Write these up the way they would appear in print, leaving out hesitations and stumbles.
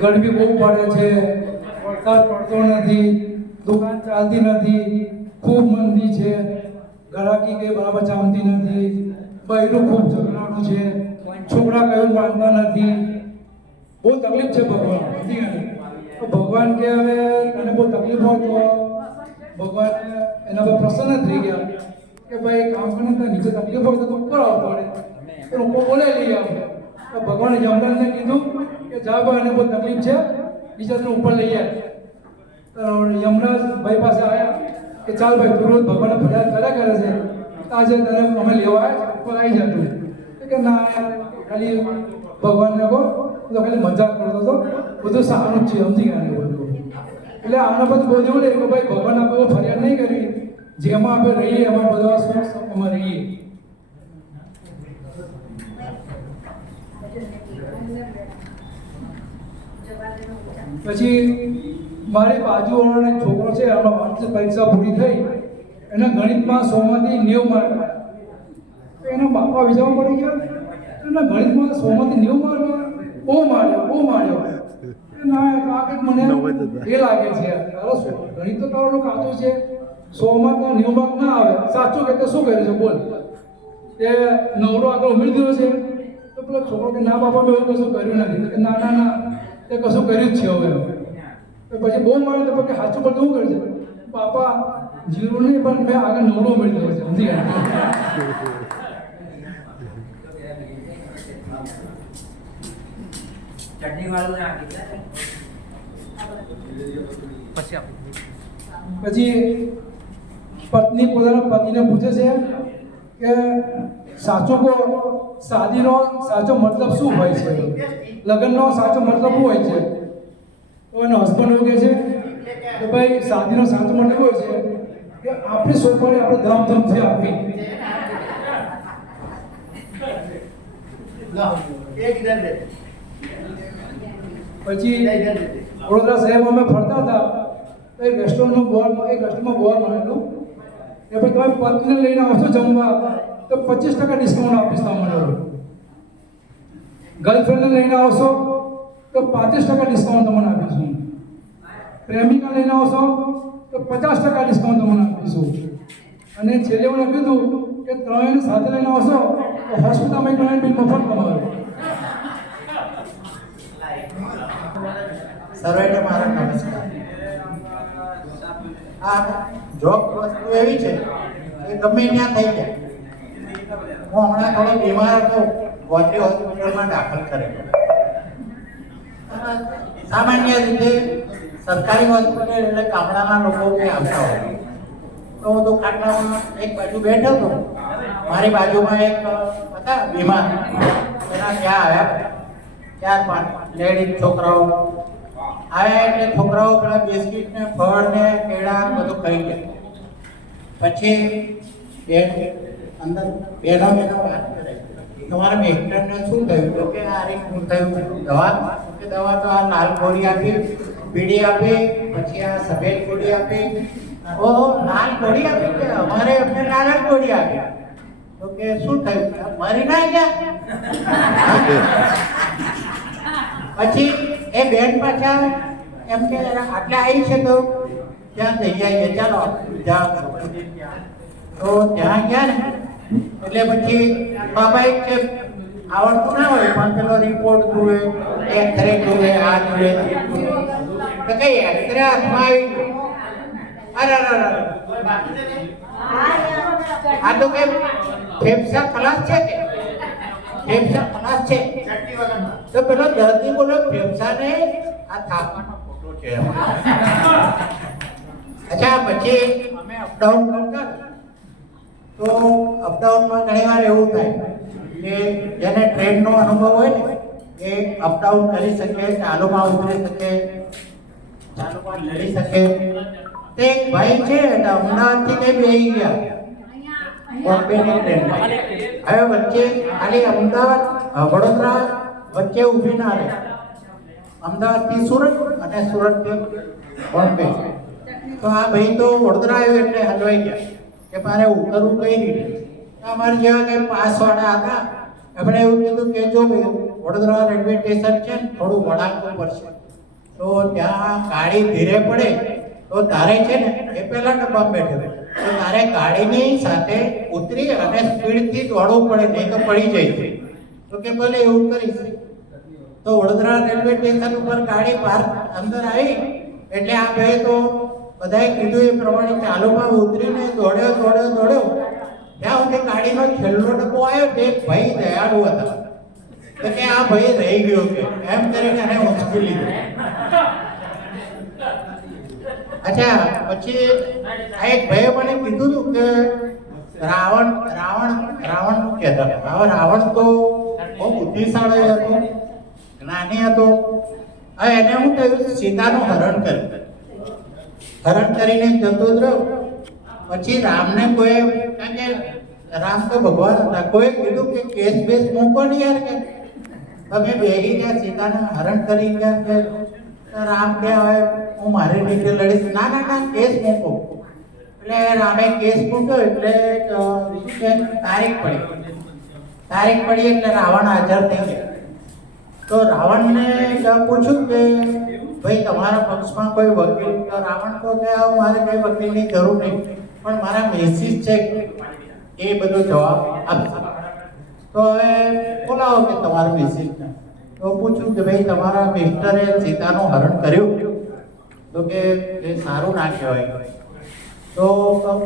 ગરમી બહુ પડે છે, વરસાદ પડતો નથી, દુકાન ચાલતી નથી, ખૂબ મંદી છે, ગ્રાહકી કંઈ બરાબર ચાલતી નથી, બૈરું ખૂબ ઝઘડાનું છે, છોકરા કયું માનતા નથી, બહુ તકલીફ છે ભગવાન. તો ભગવાન કે હવે તને બહુ તકલીફ હોય તો ભગવાન એના પર પ્રસન્ન થઈ ગયા કે ભાઈ કામ કરે તો નીચે તકલીફ હોય તો ઉપર આવતો પડે, એ લોકો બોલે લઈ આવો. તો ભગવાને યમરાજને કીધું કે જા ભાઈ એને બહુ તકલીફ છે, બીજા ઉપર લઈ આવે. તો યમરાજ ભાઈ પાસે આવ્યા કે ચાલ ભાઈ તું રોજ ભગવાનને ફરિયાદ કર્યા કરે છે, આજે તને અમે લેવા આવ્યા ઉપર આવી જતું કે ના ખાલી ભગવાનને કહો તો ખાલી મજાક કરતો હતો, બધું સારું જ છે, સમજી ગયા બધું. એટલે આના પછી બધું એવું લે કે ભાઈ ભગવાન આપણે ફરિયાદ નહીં કરવી, જેમાં આપણે રહીએ એમાં બધા સુખમાં રહીએ. પછી મારી બાજુવાળાનો એક છોકરો છે, એનો વાર્ષિક પરીક્ષા પૂરી થઈ, એના ગણિતમાં 100માંથી 90 માર્ક આવ્યા. એના બાપા વિચારવા પડી ગયા, એના ગણિતમાં 100માંથી 90 માર્ક બહુ માર્યો. ના આ કંઈક મને એ લાગે છે, ગણિત તો તારું કાચું છે, 100માં તો 90 માર્ક ના આવે, સાચું કે શું કર્યું છે બોલ, એ નવરો આગળ ઉમેરી દીધો છે. તો પેલો છોકરો કે ના બાપા મેં એવું કશું કર્યું નથી. કે ના એ કશું કર્યું જ છે હવે. તો પછી બહુ મારે તો કે સાચું પણ શું કરે છે બાપા, જીરું નહીં પણ મેં આગળ નવરો ઉમેરી દીધો છે, સમજી ગયા. પછી પત્ની પોતાના પતિને પૂછે છે કે સાચું કહો, શાદીનો સાચો મતલબ શું હોય છે, લગ્નનો સાચો મતલબ શું હોય છે? તો એનો હસબન્ડ એવું કહે છે કે ભાઈ શાદીનો સાચો મતલબ હોય છે કે આપણી સોપારી આપણે ધામધૂમથી આપવી. પછી વડોદરા શહેરમાં અમે ફરતા હતા તો એક રેસ્ટોરન્ટમાં બોર્ડ મારેલું કે ભાઈ તમે પત્નીને લઈને આવશો જમવા તો 25% ડિસ્કાઉન્ટ આપીશ તમને. ગર્લફ્રેન્ડને લઈને આવશો તો 35% ડિસ્કાઉન્ટ તમને આપીશું. પ્રેમિકા લઈને આવશો તો 50% ડિસ્કાઉન્ટ તમને આપીશું. અને છેલ્લે મને કીધું કે ત્રણેયને સાથે લઈને આવશો તો હોસ્પિટલમાં એક બિલ મફત તમારું. સર્વેને મારા નમસ્કાર. આ જોબ વસ્તુ એવી છે કે ગમે ત્યાં થઈ જાય. હું હમણાં થોડો બીમાર હતો, ગોત્રી હોસ્પિટલમાં દાખલ કરેલો. સામાન્ય રીતે સરકારી હોસ્પિટલ એટલે ગામડાના લોકો બી આવતા હોય. તો હું તો ખાટલામાં એક બાજુ બેઠો હતો, મારી બાજુમાં એક હતા બીમાર, એના ત્યાં આવ્યા 4-5 લેડીઝ છોકરાઓ આવ્યા. એટલે છોકરાઓ પેલા બિસ્કીટ ને ફળ ને કેળા બધું ખાઈ ગયા. પછી બેન અંદર બેનો વાત કરે, તમારા મિસ્ટરને શું થયું? તો કે આ રીત શું થયું? દવા કે દવા તો આ લાલ ગોળી આપી, બીડી આપી, પછી આ સફેદ ગોળી આપી. ઓ લાલ ગોળી આપી કે અમારે અમને લાલ જ ગોળી આપી. તો કે શું થયું? મરી ના ગયા. પછી એ બેન પાછા એમ કે આટલે આવી છે તો ત્યાં જઈ આવીએ, ચાલો જાઓ. તો ત્યાં ગયા ને એટલે પછી સ્વાભાવિક છે, આવડતું ના હોય પણ પેલો રિપોર્ટ જુએ, એક્સરે જુએ, આ જુએ. તો કઈ એક્સરે હાથમાં આવી ગયો. અરે આ તો કે ફેફસા ખલાસ છે કે ફેફસા ખલાસ છે. તો પેલો દર્દી બોલો ફેફસા ને આ થાપવાનો ફોટો છે. અચ્છા, પછી અમે અપડાઉન કરતા તો અપડાઉનમાં ઘણી વાર એવું થાય કે જેને ટ્રેનનો અનુભવ હોય ને એ અપડાઉન કરી શકે, ચાલુમાં ઉતરી શકે, ચાલુમાં લડી શકે. તે એક ભાઈ છે અમદાવાદથી કઈ બેસી ગયા બોમ્બેની ટ્રેનમાં. હવે વચ્ચે ખાલી અમદાવાદ વડોદરા વચ્ચે ઊભી ના રહે, અમદાવાદથી સુરત અને સુરતથી બોમ્બે. તો આ ભાઈ તો વડોદરા આવ્યો એટલે હલવાઈ ગયા કે મારે ઉતરવું કઈ રીતે. અમારા જેવા કંઈ પાસવાળા હતા, એમણે એવું કીધું કે જો ભાઈ વડોદરા રેલવે સ્ટેશન છે ને થોડું વળાંકવું પડશે, તો ત્યાં ગાડી ધીરે પડે તો તારે છે ને એ પહેલા ડબ્બામાં બેઠો તો તારે ગાડીની સાથે ઉતરી અને સ્પીડથી દોડવું પડે, નહીં તો પડી જાય. તો કે ભલે એવું કરીશ. તો વડોદરા રેલવે સ્ટેશન ઉપર ગાડી બહાર અંદર આવી એટલે આ ભાઈ તો બધાએ કીધું એ પ્રમાણે ચાલુમાં ઉતરીને દોડ્યો ત્યાં સુધી ગાડીનો છેલ્લો ડબ્બો આવ્યો તે ભાઈ દયાળુ હતા. તો કે આ ભાઈ રહી ગયો કે એમ કરીને એને ઉંચકી લીધું. અચ્છા, પછી આ એક ભાઈએ મને કીધું હતું કે રાવણ કહેતા. હવે રાવણ તો બહુ બુદ્ધિશાળી હતો, જ્ઞાની હતો. હવે એને શું કહ્યું, સીતાનું હરણ કરીને જતો રહ્યો. પછી રામને કોઈ, કારણ કે રામ તો ભગવાન હતા, કોઈ કીધું કે કેસ બેસ મૂકો ને યાર, કે તમે બેહી ગયા સીતાને હરણ કરી ગયા કે રામ કે હવે હું મારી રીતે લડીશ. ના કેસ મૂકો. એટલે રામે કેસ મૂક્યો એટલે તારીખ પડી એટલે રાવણ હાજર થઈ ગયા. તો રાવણને પૂછ્યું કે ભાઈ તમારા પક્ષમાં કોઈ વકીલ? તો રાવણ તો કે મારે કોઈ વકીલની જરૂર નહીં, પણ મારા મેસીસ છે એ બધો જવાબ આપશે. તો હવે બોલાવો કે તમારા મેસીસને. તો પૂછ્યું કે ભાઈ તમારા મિસ્ટરે સીતાનું હરણ કર્યું? તો કે એ સારું ના કહેવાય. તો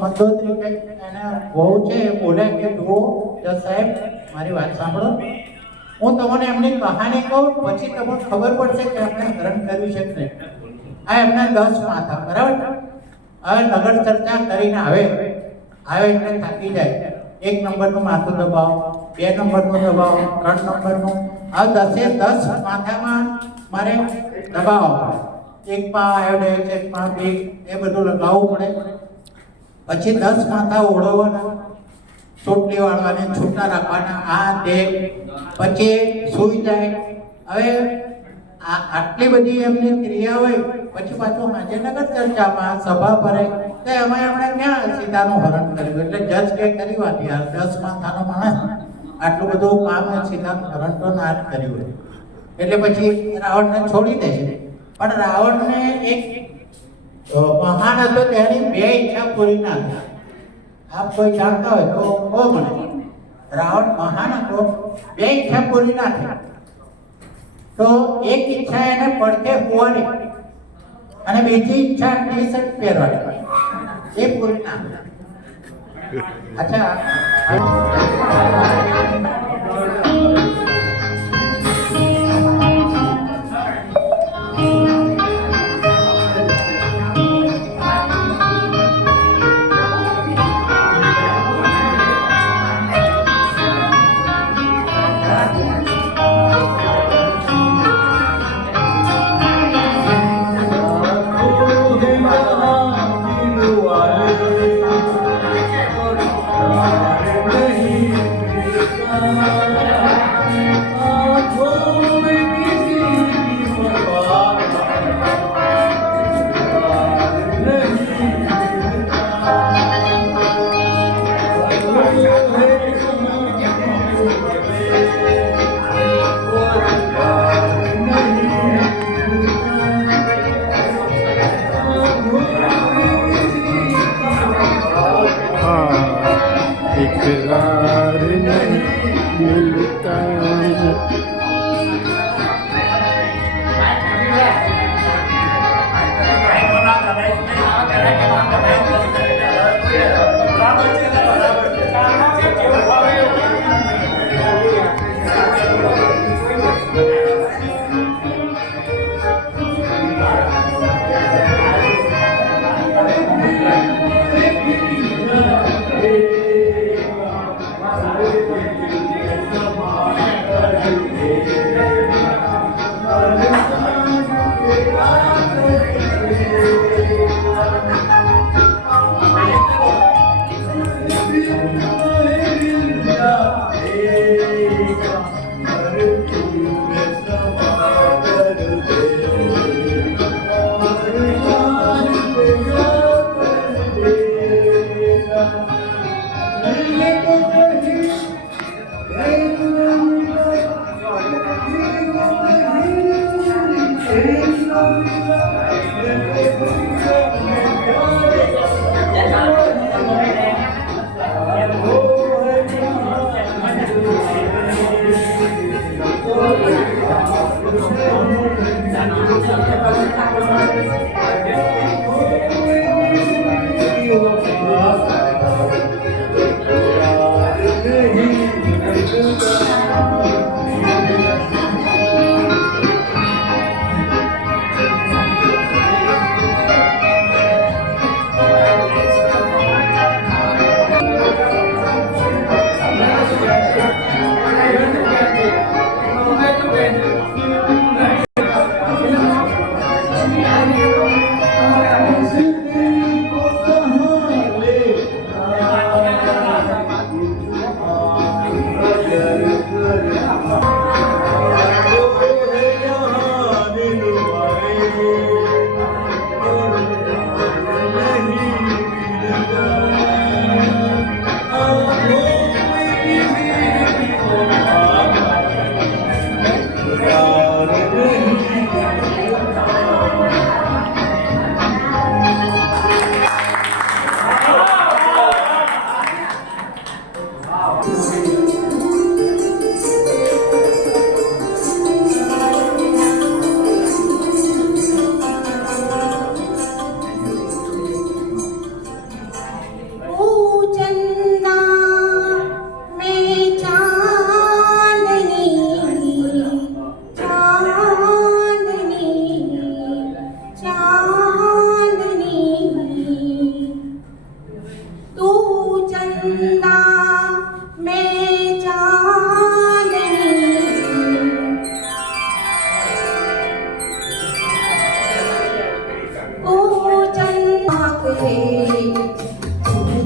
મંદોત્રી કે એને બહુ છે એ બોલ્યા કે જુઓ જજ સાહેબ, મારી વાત સાંભળો, હું તમને એમની કહાની કહું પછી તમને ખબર પડશે કે આપણે હરણ કર્યું છે કે નહીં. આ એમના 10 માથા, બરાબર. હવે નગર ચર્ચા કરીને આવે આવે એટલે થાકી જાય. 1 નંબરનું માથું દબાવો, 2 નંબરનું દબાવો, 3 નંબરનું, આ 10 માથામાં મારે દબાવો પડે. એકમાં આયોડેક્સ, એકમાં બીક, એ બધું લગાવવું પડે. પછી 10 માથા ઓળવવાના, ચોટલી વાળવાની, છૂટા રાખવાના, આ તે પછી સૂઈ જાય. હવે આટલી બધી એમની ક્રિયા હોય પછી પાછું ગાંધીનગર ચર્ચામાં સભા ભરે તો એમાં એમણે ક્યાં સીતાનું હરણ કર્યું? એટલે જજ કે કરી વાત યાર, 10 માથાનો માણસ આટલું બધું કામ સીતાનું હરણ તો ના જ કર્યું હોય. એટલે પછી રાવણને છોડી દે છે. પણ રાવણને એક મહાન હતો, તેની 2 ઈચ્છા પૂરી ના થઈ. આપ કોઈ જાણતા હોય તો કહો મને. રાવણ મહાન હતો, 2 ઈચ્છા પૂરી ના થઈ. તો એક ઈચ્છા એને પડખે હોવાની અને બીજી ઈચ્છા ટી-શર્ટ પહેરવાની, એ પૂરી ના થઈ. અચ્છા, इकरार नहीं मिलता.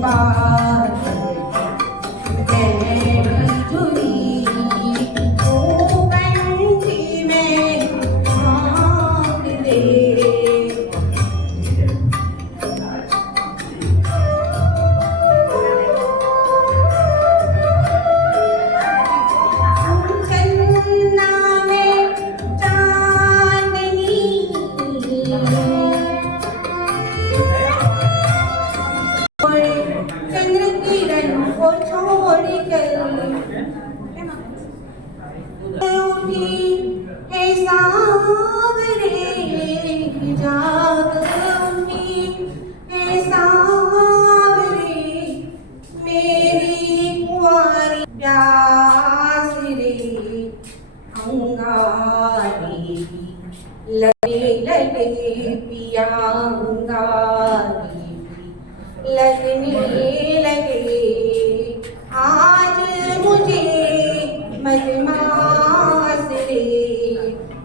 बात मेरी जुड़ी ओ पंछी में झांक दे चन्ना में चांदनी चंद्र किरण को छोड़ कर उठी है सांवरे जाग उठी है सांवरे मेरी कुंवारी प्यास रे अंगारी लगे लगे पिया अंगारी लगने लगे आज मुझे मधुमास रे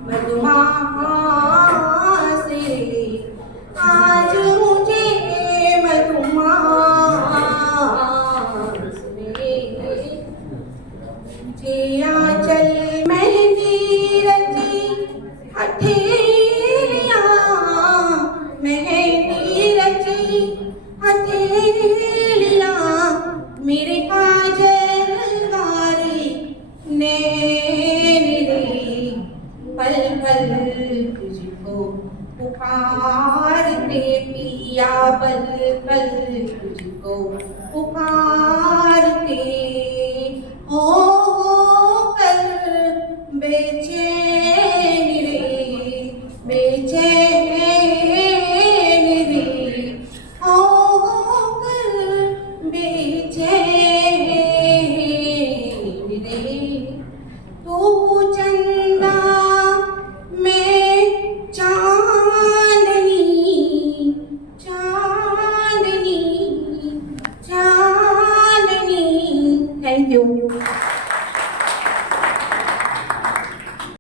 मधुमास रे आज मुझे मधुमास रे मुझे आंचल मेहंदी रची हथेलियां मेहंदी रची हथेलियां मेरे काजल वाली नैन रे पल पल तुझको पुकारते पिया पल पल तुझको पुकारते हो कर बेचैन रे बेचैन